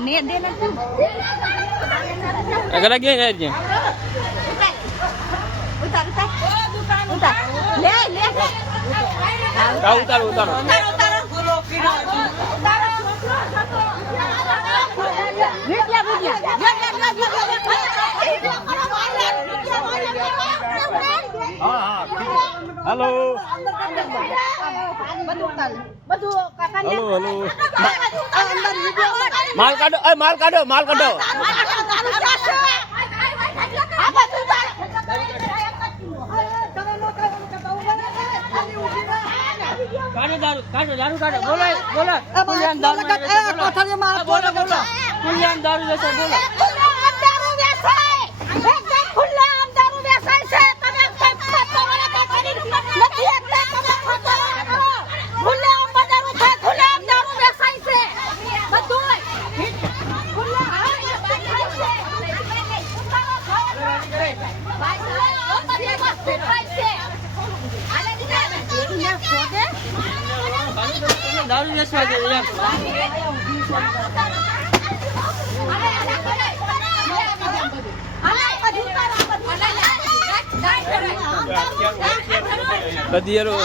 ને દે ને અગર આગે આગે ઉતાર ઉતાર લે લે ઉતારો ઉતારો હેલો હેલો હેલો માલ કાઢો માલ કાઢો માલ કાઢો કાઢો દારૂ કાઢો બોલો બોલો કુલિયાન દારૂ બોલો બોલો કુલિયાન દારૂ વેચે બોલો દારૂ વેચવા દે એમ કદીરો